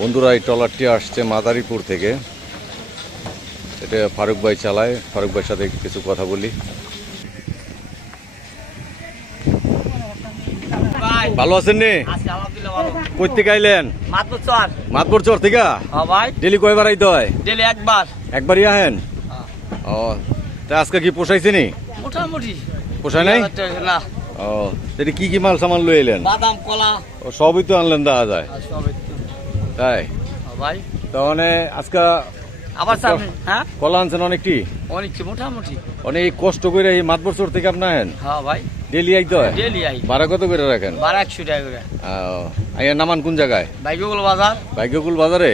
বন্ধুরা এই ট্রলারটি আসছে মাদারীপুর থেকে। এটা ফারুক ভাই চালায়। ফারুক ভাইয়ের সাথে কিছু কথা বলি। ভালো আছেন নি? কই থেকে আইলেন? মাতপুর চর। থেকে? হ্যাঁ ডেলি কয়বার আইতে হয় ডেলি একবার। একবারই আহেন? ও তা আজকে কি পোষাইছে নি? মোটামুটি। পোষায় নাই? না। ও সেটা কি কি মাল সামান লই এলেন? বাদাম কলা। ও সবই তো আনলেন দেখা যায়। তাই? ভাই। তাহলে আজকে আবার সামনে হ্যাঁ? কলা আনছেন অনেকটি অনেকটি মোটামুটি। অনেক কষ্ট করে এই মাতবর চর থেকে আপনি আহেন? হ্যাঁ ভাই। ডেলি আইতে হয়? ডেলি আই। ভাড়া কত করে রাখেন? বারো একশো টাকা করে। আইয়া নামান কোন জায়গায়? বাইকগুলো বাজার। ভাগ্যকুল বাজারে?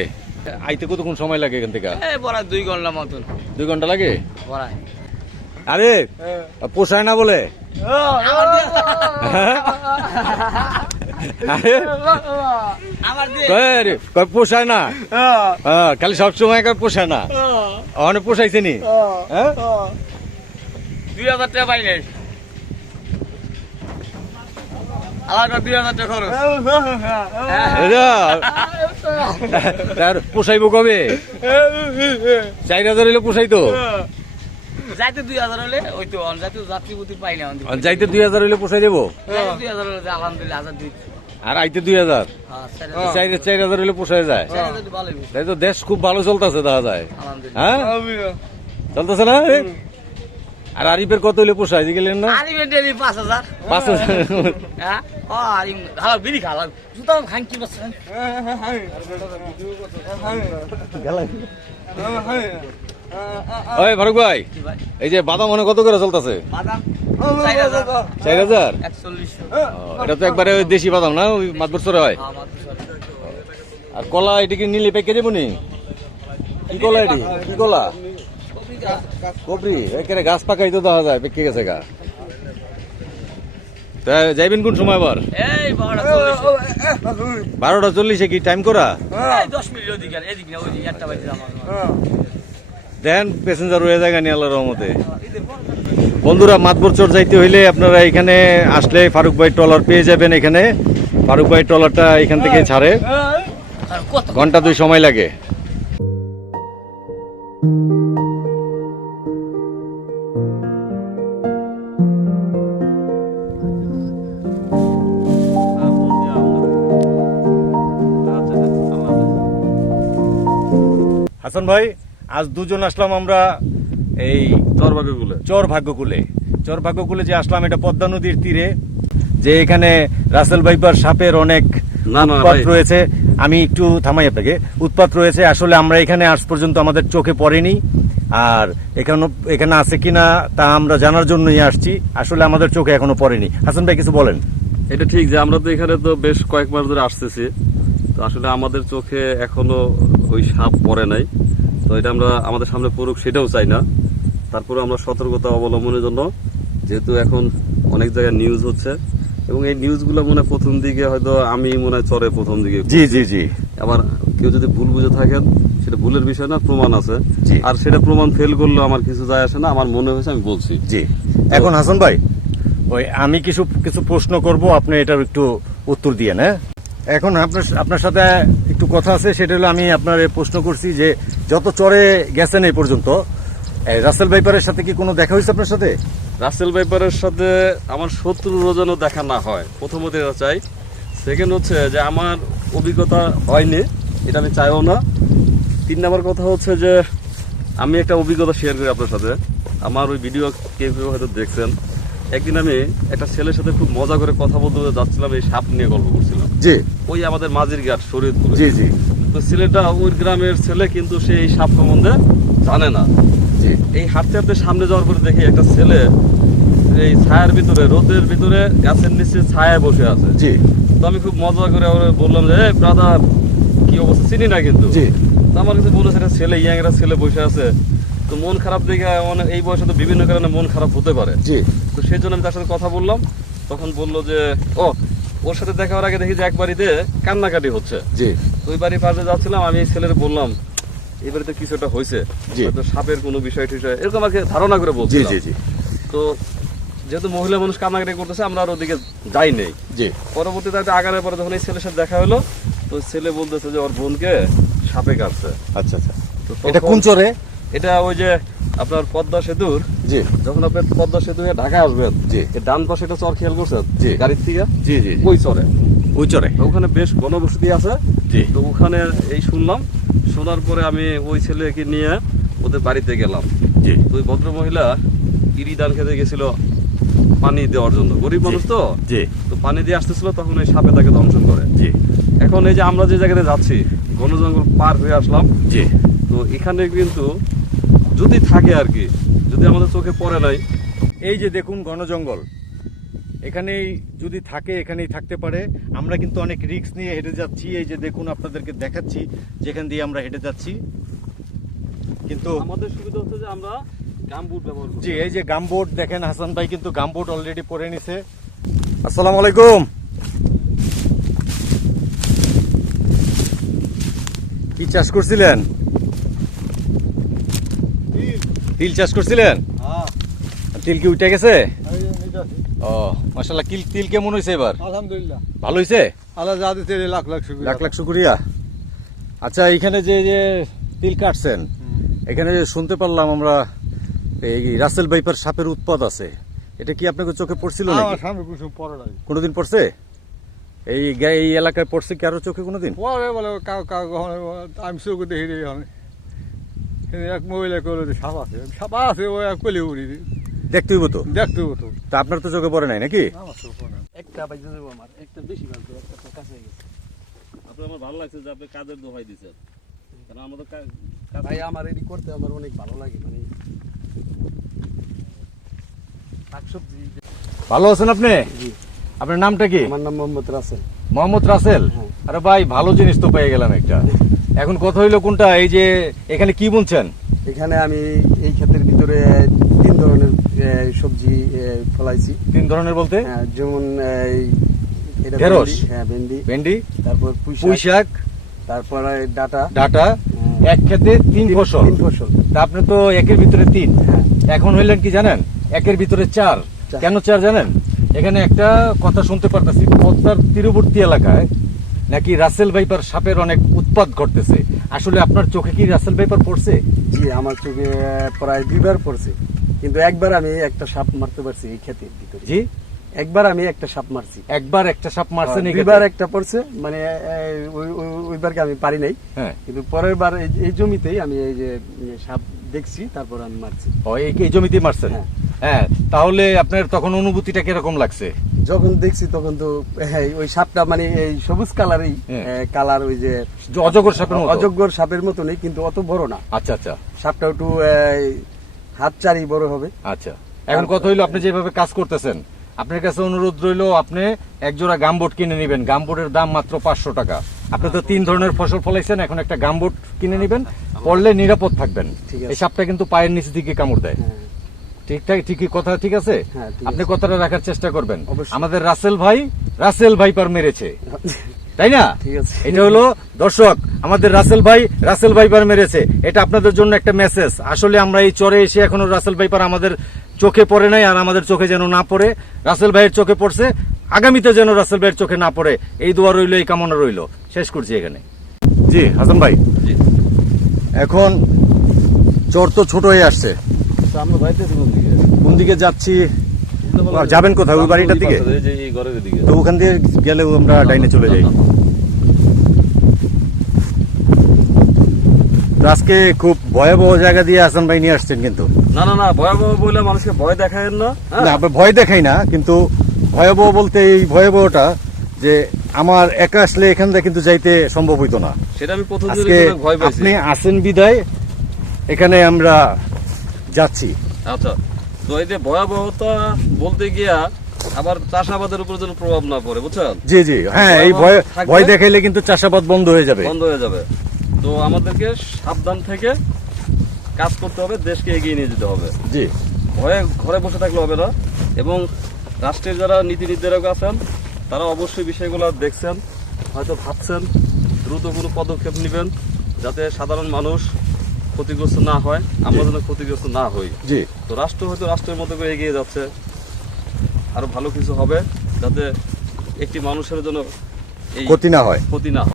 আইতে কতক্ষণ সময় লাগে এখান থেকে? বড় দুই ঘণ্টা মতন। দুই ঘণ্টা লাগে? আরে পোষায় না বলে? হ্যাঁ? পোষায় না? হ্যাঁ, খালি সবসময় কয় পোষায় না? অনেক পোষাইছে নি? হ্যাঁ? দুই হাজার টাকা পাই নাই তার কবে? চার হাজার হইলে পোষাইতো? যাইতে দুই হাজার হলে ওই তো যাইতে যাত্রী বুতি পাই না যাইতে দুই হাজার হইলে পোষাই দেবো? দুই হাজার হলে আলহামদুলিল্লাহ হাজার দুই আর আইতে দুই হাজার। হ্যাঁ চার হাজার। চার হাজার হইলে পোষায় যায়। তাই তো দেশ খুব ভালো চলতেছে দেখা যায়। হ্যাঁ? চলতেছে না? আর আরিফের কত হইলে পোষায়? গেলেন না? ডেলি পাঁচ হাজার। পাঁচ হাজার। হ্যাঁ? ও আর হালা বিড়ি খালা জুতা খান কি বসছেন ওই ফারুক ভাই ভাই? এই যে বাদাম মনে কত করে চলতেছে? বাদাম? চার হাজার? এটা তো একবারে ওই দেশি বাদাম না? ওই মাতবর হয়? আর কলা এটি কি নিলে পেকে দেবো নি? কি কলা এটি? কি কলা? কপরি একেবারে গাছ পাকাই তো দেখা যায় পেকে গেছে গা। তা যাইবেন কোন সময় আবার? বারোটা চল্লিশে। কি টাইম করা? আমার। দেন প্যাসেঞ্জার হয়ে যায় গানি আল্লাহর রহমতে। বন্ধুরা মাতবর চর যাইতে হইলে আপনারা এখানে আসলে ফারুক ভাই ট্রলার পেয়ে যাবেন এখানে। ফারুক ভাই ট্রলারটা এখান থেকে ছাড়ে। ঘণ্টা দুই সময় লাগে। হাসান ভাই আজ দুজন আসলাম আমরা এই চরবাগগুলো চর ভাগ্যকুলে চর ভাগ্যকুলে যে আসলাম এটা পদ্মা নদীর তীরে যে এখানে রাসেল ভাইপার সাপের অনেক উৎপাত রয়েছে। আমি একটু থামাই আপনাকে। উৎপাত রয়েছে আসলে আমরা এখানে আজ পর্যন্ত আমাদের চোখে পড়েনি। আর এখানে এখানে আছে কিনা তা আমরা জানার জন্যই আসছি। আসলে আমাদের চোখে এখনও পড়েনি। হাসান ভাই কিছু বলেন। এটা ঠিক যে আমরা তো এখানে তো বেশ কয়েক মাস ধরে আসতেছি। তো আসলে আমাদের চোখে এখনও ওই সাপ পড়ে নাই। তো এটা আমরা আমাদের সামনে পড়ুক সেটাও চাই না। তারপরে আমরা সতর্কতা অবলম্বনের জন্য যেহেতু এখন অনেক জায়গায় নিউজ হচ্ছে এবং এই নিউজগুলো মনে হয় প্রথম দিকে হয়তো আমি মনে হয় চরে প্রথম দিকে জি জি জি। আবার কেউ যদি ভুল বুঝে থাকেন সেটা ভুলের বিষয় না প্রমাণ আছে। আর সেটা প্রমাণ ফেল করলে আমার কিছু যায় আসে না আমার মনে হয়েছে আমি বলছি। জি। এখন হাসান ভাই ওই আমি কিছু কিছু প্রশ্ন করব আপনি এটার একটু উত্তর দিয়ে হ্যাঁ? এখন আপনার আপনার সাথে একটু কথা আছে সেটা হলো আমি আপনার প্রশ্ন করছি যে যত চরে গেছেন এই পর্যন্ত রাসেল ভাইপারের সাথে কি কোনো দেখা হয়েছে আপনার সাথে? রাসেল ভাইপারের সাথে আমার শত্রুরও যেন দেখা না হয়। প্রথমত এটা চাই। সেকেন্ড হচ্ছে যে আমার অভিজ্ঞতা হয়নি এটা আমি চাইও না। তিন নম্বর কথা হচ্ছে যে আমি একটা অভিজ্ঞতা শেয়ার করি আপনার সাথে। আমার ওই ভিডিও কেউ কেউ হয়তো দেখছেন। একদিন আমি একটা ছেলের সাথে খুব মজা করে কথা বলতে বলতে যাচ্ছিলাম এই সাপ নিয়ে গল্প করছিলাম। জি। ওই আমাদের মাঝির ঘাট শরীর জি জি। তো ছেলেটা ওই গ্রামের ছেলে কিন্তু সে এই সাপ সম্বন্ধে জানে না। যে এই হাঁটতে হাঁটতে সামনে যাওয়ার পরে দেখি একটা ছেলে এই ছায়ার ভিতরে রোদের ভিতরে গাছের নিচে ছায়ায় বসে আছে। জি। তো আমি খুব মজা করে বললাম যে ব্রাদার কি অবস্থা? চিনি না কিন্তু? জি। তো আমার কাছে বলেছে একটা ছেলে ইয়াং একটা ছেলে বসে আছে। তো মন খারাপ দেখে মানে এই বয়সে তো বিভিন্ন কারণে মন খারাপ হতে পারে। জি। তো সেই জন্য আমি তার সাথে কথা বললাম। তখন বলল যে ও ওর সাথে দেখা হওয়ার আগে দেখি যে এক বাড়িতে কান্নাকাটি হচ্ছে। জি। ওই বাড়ির পাশে যাচ্ছিলাম আমি এই ছেলের বললাম এই বাড়িতে কিছু একটা হয়েছে। হয়তো সাপের কোনো বিষয় টিষয় এরকম আমাকে ধারণা করে বলছি জি জি। তো যেহেতু মহিলা মানুষ কান্নাকাটি করতেছে আমরা আর ওদিকে যাই নেই। জি। পরবর্তীতে একটা আগানোর পরে যখন এই ছেলের সাথে দেখা হলো তো ছেলে বলতেছে যে ওর বোনকে সাপে কাটছে। আচ্ছা আচ্ছা। এটা কোন চরে? এটা ওই যে আপনার পদ্মা সেতুর জি। যখন আপনি পদ্মা সেতু হয়ে ঢাকা আসবেন জি। ডান পাশে একটা চর খেয়াল করছেন? জি। গাড়ির থেকে? জি জি ওই চরে। ওই চরে। ওখানে বেশ গণবসতি আছে। জি। তো ওখানে এই শুনলাম শোনার পরে আমি ওই ছেলেকে নিয়ে ওদের বাড়িতে গেলাম। জি। তো ওই ভদ্র মহিলা ইরি দান খেতে গেছিল পানি দেওয়ার জন্য। গরিব মানুষ তো? জি। তো পানি দিয়ে আসতেছিল তখন ওই সাপে তাকে দংশন করে। জি। এখন এই যে আমরা যে জায়গাতে যাচ্ছি ঘন জঙ্গল পার হয়ে আসলাম। জি। তো এখানে কিন্তু যদি থাকে আর কি যদি আমাদের চোখে পড়ে নাই। এই যে দেখুন ঘন জঙ্গল এখানেই যদি থাকে এখানেই থাকতে পারে। আমরা কিন্তু অনেক রিস্ক নিয়ে হেঁটে যাচ্ছি। এই যে দেখুন আপনাদেরকে দেখাচ্ছি যেখান দিয়ে আমরা হেঁটে যাচ্ছি। কিন্তু আমাদের সুবিধা হচ্ছে যে আমরা গামবুট ব্যবহার করি। জি এই যে গামবোট দেখেন হাসান ভাই কিন্তু গামবোট অলরেডি পরে নিছে। আসসালামু আলাইকুম। কি চাষ করছিলেন? তিল চাষ করছিলেন? তিল কি উঠে গেছে? ও মাশাল্লাহ কিল তিল কেমন হয়েছে এবার? আলহামদুলিল্লাহ। ভালো হয়েছে আল্লাহ যা দিতে লাখ লাখ শুক্রিয়া। লাখ লাখ শুক্রিয়া। আচ্ছা এখানে যে যে তিল কাটছেন এখানে যে শুনতে পারলাম আমরা এই রাসেল বাইপার সাপের উৎপাদ আছে। এটা কি আপনাকে চোখে পড়ছিল নাকি? কোনোদিন পড়ছে? এই এই এলাকায় পড়ছে কি আরও চোখে কোনোদিন? আমি চোখ দেখি এক মহিলা করল সাপ আছে সাপ আছে ও এক কলি উড়ি দেখতে হইব তো? দেখতে হতো তা। আপনার তো চোখে পড়ে নাই নাকি? আমার চোখ পড়ে না। একটা বাইজে যাব আমার একটা বেশি বাজবে একটা তো কাছে গেছে। আপনার আমার ভালো লাগছে যে আপনি কাজের দোহাই কারণ আমাদের ভাই আমার করতে আমার অনেক ভালো লাগে মানে শাকসবজি ভালো আছেন আপনি? আপনার নামটা কি? আমার নাম মোহাম্মদ রাসেল। মোহাম্মদ রাসেল? হ্যাঁ। আরে ভাই ভালো জিনিস তো পেয়ে গেলাম একটা। এখন কথা হইল কোনটা? এই যে এখানে কি বুনছেন? এখানে আমি এই ক্ষেতের ভিতরে তিন ধরনের সবজি ফলাইছি। তিন ধরনের বলতে? হ্যাঁ, যেমন ঢেঁড়স? হ্যাঁ ভেন্ডি। ভেন্ডি? তারপর পুঁই শাক। তারপরে ডাটা। ডাটা? হ্যাঁ, এক খেতে তিন ফসল? তিন ফসল। তা আপনি তো একের ভিতরে তিন। এখন হইলেন কি জানেন? একের ভিতরে চার। কেন চার জানেন? এখানে একটা কথা শুনতে পারতেছি পদ্মার তীরবর্তী এলাকায় নাকি রাসেল ভাইপার সাপের অনেক উৎপাদ ঘটতেছে। আসলে আপনার চোখে কি রাসেল ভাইপার পড়ছে? জি আমার চোখে প্রায় দুইবার পড়ছে। কিন্তু একবার আমি একটা সাপ মারতে পারছি এই ক্ষেতের ভিতরে। জি? একবার আমি একটা সাপ মারছি। একবার একটা সাপ মারছেন এই দুইবার একটা পড়ছে মানে ওই- ওই- ওইবারকে আমি পারি নাই। হ্যাঁ। কিন্তু পরের বার এই- জমিতেই আমি এই যে সাপ দেখছি তারপর আমি মারছি। ও, এই জমিতেই জমিতে মারছেন? হ্যাঁ। হ্যাঁ তাহলে আপনার তখন অনুভূতিটা কীরকম লাগছে? যখন দেখছি তখন তো হ্যাঁ, ওই সাপটা মানে এই সবুজ কালারই হ্যাঁ। কালার ওই যে অজগর সাপের মতো? অজগর সাপের মতনই কিন্তু অত বড় না। আচ্ছা আচ্ছা। সাপটা একটু হাত চারি বড় হবে। আচ্ছা। এখন কথা হইল আপনি যেভাবে কাজ করতেছেন আপনার কাছে অনুরোধ রইল আপনি এক জোড়া গামবোট কিনে নেবেন। গামবোটের দাম মাত্র পাঁচশো টাকা। আপনি তো তিন ধরনের ফসল ফলাইছেন এখন একটা গামবোট কিনে নেবেন পড়লে নিরাপদ থাকবেন। ঠিক আছে। এই সাপটা কিন্তু পায়ের নিচ দিকে কামড় দেয়। হ্যাঁ, ঠিকঠাক ঠিকই কথা ঠিক আছে? হ্যাঁ, আপনি কথাটা রাখার চেষ্টা করবেন। আমাদের রাসেল ভাই রাসেল ভাইপার মেরেছে। তাই না? এটা হলো দর্শক আমাদের রাসেল ভাই রাসেল ভাইপার মেরেছে। এটা আপনাদের জন্য একটা মেসেজ আসলে আমরা এই চরে এসে এখনও রাসেল ভাইপার আমাদের চোখে পড়ে নাই আর আমাদের চোখে যেন না পড়ে। রাসেল ভাইয়ের চোখে পড়ছে আগামীতে যেন রাসেল ভাইয়ের চোখে না পড়ে। এই দোয়া রইল এই কামনা রইল। শেষ করছি এখানে। জি হাসান ভাই। জি। এখন চর তো ছোট হয়ে আসছে। আমরা যাইতেছি কোন দিকে? কোন দিকে যাচ্ছি? যাবেন কোথায়? ওই বাড়িটার দিকে? তো ওখান দিয়ে গেলেও আমরা ডাইনে চলে যাই। আজকে খুব ভয়াবহ জায়গা দিয়ে হাসান ভাই নিয়ে আসছেন কিন্তু। না না না ভয়াবহ বলে মানুষকে ভয় দেখায়েন না হ্যাঁ? না ভয় দেখাই না কিন্তু ভয়াবহ বলতে এই ভয়াবহটা যে আমার একা আসলে এখান থেকে কিন্তু যাইতে সম্ভব হইতো না। সেটা আমি প্রথম ভয় আপনি আসেন বিদায় এখানে আমরা যাচ্ছি। আচ্ছা তো এই যে ভয়াবহতা বলতে গিয়া আবার চাষাবাদের উপর যেন প্রভাব না পড়ে বুঝছেন? জি জি। হ্যাঁ এই ভয় ভয় দেখাইলে কিন্তু চাষাবাদ বন্ধ হয়ে যাবে। বন্ধ হয়ে যাবে। তো আমাদেরকে সাবধান থেকে কাজ করতে হবে দেশকে এগিয়ে নিয়ে যেতে হবে। জি। ভয়ে ঘরে বসে থাকলে হবে না। এবং রাষ্ট্রের যারা নীতি নির্ধারক আছেন তারা অবশ্যই বিষয়গুলো দেখছেন হয়তো ভাবছেন দ্রুত কোনো পদক্ষেপ নেবেন যাতে সাধারণ মানুষ ক্ষতিগ্রস্ত না হয় আমরা যেন ক্ষতিগ্রস্ত না হই। জি। তো রাষ্ট্র হয়তো রাষ্ট্রের মতো করে এগিয়ে যাচ্ছে আরও ভালো কিছু হবে যাতে একটি মানুষের জন্য ক্ষতি না হয়। ক্ষতি না হয়।